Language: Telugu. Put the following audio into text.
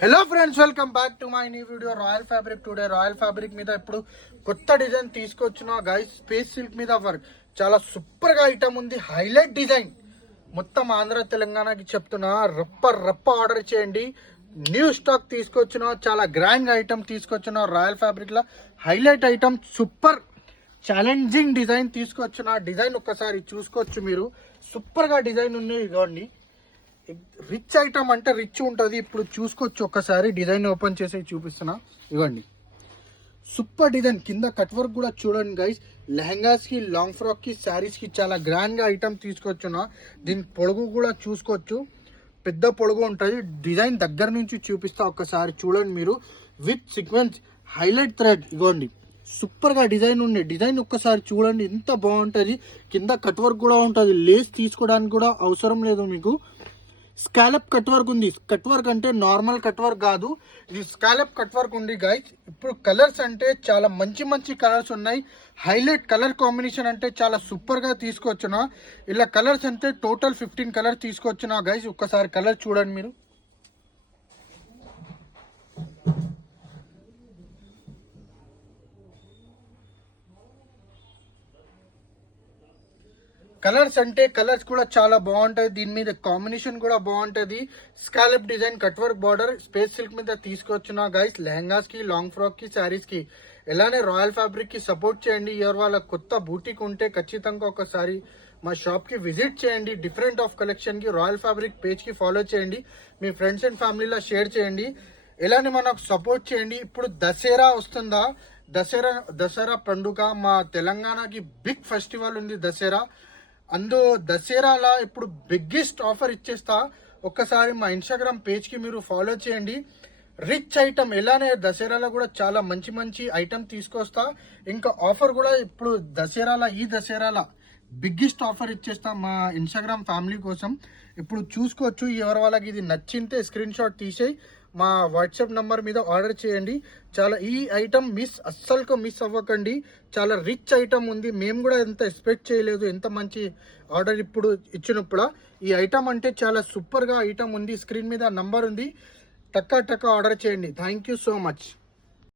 Hello friends, welcome back to my new video royal fabric. Today royal fabric మీద ఇప్పుడు కొత్త డిజైన్ తీసుకొచ్చిన గైస్. స్పేస్ సిల్క్ మీద వర్క్ చాలా సూపర్ గా ఐటమ్ ఉంది. హైలైట్ డిజైన్ మొత్తం ఆంధ్ర తెలంగాణకి చెప్తున్నా. రప్ప ఆర్డర్ చేయండి. న్యూ స్టాక్ తీసుకొచ్చిన చాలా గ్రాండ్ ఐటమ్ తీసుకొచ్చిన రాయల్ ఫ్యాబ్రిక్ లా highlight item super challenging design తీసుకొచ్చిన. డిజైన్ ఒక్కసారి చూసుకోవచ్చు మీరు. సూపర్ గా డిజైన్ ఉంది. ఇదిగోండి, రిచ్ ఐటమ్ అంటే రిచ్ ఉంటుంది. ఇప్పుడు చూసుకోవచ్చు ఒక్కసారి. డిజైన్ ఓపెన్ చేసి చూపిస్తున్నా. ఇవ్వండి, సూపర్ డిజైన్. కింద కట్ వర్క్ కూడా చూడండి గైస్. లెహంగాస్ కి, లాంగ్ ఫ్రాక్ కి, శారీస్ కి చాలా గ్రాండ్ గా ఐటమ్ తీసుకొచ్చున్నా. దీని పొడుగు కూడా చూసుకోవచ్చు, పెద్ద పొడుగు ఉంటుంది. డిజైన్ దగ్గర నుంచి చూపిస్తా, ఒక్కసారి చూడండి మీరు. With sequence highlight thread. ఇవ్వండి, సూపర్ గా డిజైన్ ఉంది. డిజైన్ ఒక్కసారి చూడండి, ఎంత బాగుంటుంది. కింద కట్ వర్క్ కూడా ఉంటుంది. లేస్ తీసుకోవడానికి కూడా అవసరం లేదు మీకు. స్కాలప్ కట్ వర్క్ ఉంది. కట్ వర్క్ అంటే నార్మల్ కట్ వర్క్ కాదు, ఇది స్కాలప్ కట్ వర్క్ ఉంది గైస్. ఇప్పుడు కలర్స్ అంటే చాలా మంచి కలర్స్ ఉన్నాయి. హైలైట్ కలర్ కాంబినేషన్ అంటే చాలా సూపర్ గా తీసుకొచ్చిన. ఇలా కలర్స్ అంటే టోటల్ 15 కలర్ తీసుకొచ్చిన గైస్. ఒక్కసారి కలర్ చూడండి మీరు. కలర్స్ అంటే కలర్స్ కూడా చాలా బాగుంటాయి. దీని మీద కాంబినేషన్ కూడా బాగుంటుంది. Scallop design, cut work border, space silk మీద తీసుకొచ్చిన గైస్. లెహంగాస్ కి, లాంగ్ ఫ్రాక్ కి, శారీస్ కి. ఇలానే రాయల్ ఫ్యాబ్రిక్ కి సపోర్ట్ చేయండి. ఎవరు వాళ్ళ కొత్త బూటిక్ ఉంటే ఖచ్చితంగా ఒకసారి మా షాప్ కి విజిట్ చేయండి. డిఫరెంట్ ఆఫ్ కలెక్షన్ కి రాయల్ ఫ్యాబ్రిక్ పేజ్ కి ఫాలో చేయండి. మీ ఫ్రెండ్స్ అండ్ ఫ్యామిలీలో షేర్ చేయండి. ఇలానే మనకు సపోర్ట్ చేయండి. ఇప్పుడు దసరా వస్తుందా, దసరా పండుగ మా తెలంగాణకి బిగ్ ఫెస్టివల్ ఉంది దసరా. దసరాలా ఇప్పుడు బిగ్గెస్ట్ ఆఫర్ ఇచ్చేస్తా. ఒక్కసారి మా ఇన్స్టాగ్రామ్ పేజ్ కి మీరు ఫాలో చేయండి. రిచ్ ఐటమ్ ఎలానే దసరాలో కూడా చాలా మంచి ఐటమ్ తీసుకొస్తా. ఇంకా ఆఫర్ కూడా ఇప్పుడు ఈ దసరాల బిగ్గెస్ట్ ఆఫర్ ఇచ్చేస్తా మా ఇన్స్టాగ్రామ్ ఫ్యామిలీ కోసం. ఇప్పుడు చూసుకోవచ్చు. ఎవరి వాళ్ళకి ఇది నచ్చింటే స్క్రీన్ షాట్ తీసేయి మా వాట్సాప్ నంబర్ మీద ఆర్డర్ చేయండి. చాలా ఈ ఐటమ్ అస్సలు మిస్ అవ్వకండి. చాలా రిచ్ ఐటమ్ ఉంది. మేము కూడా ఎంత ఎక్స్పెక్ట్ చేయలేదు, ఎంత మంచి ఆర్డర్ ఇప్పుడు ఇచ్చినప్పుడు. ఈ ఐటమ్ అంటే చాలా సూపర్గా ఐటమ్ ఉంది. స్క్రీన్ మీద నంబర్ ఉంది, టక్కా ఆర్డర్ చేయండి. Thank you so much.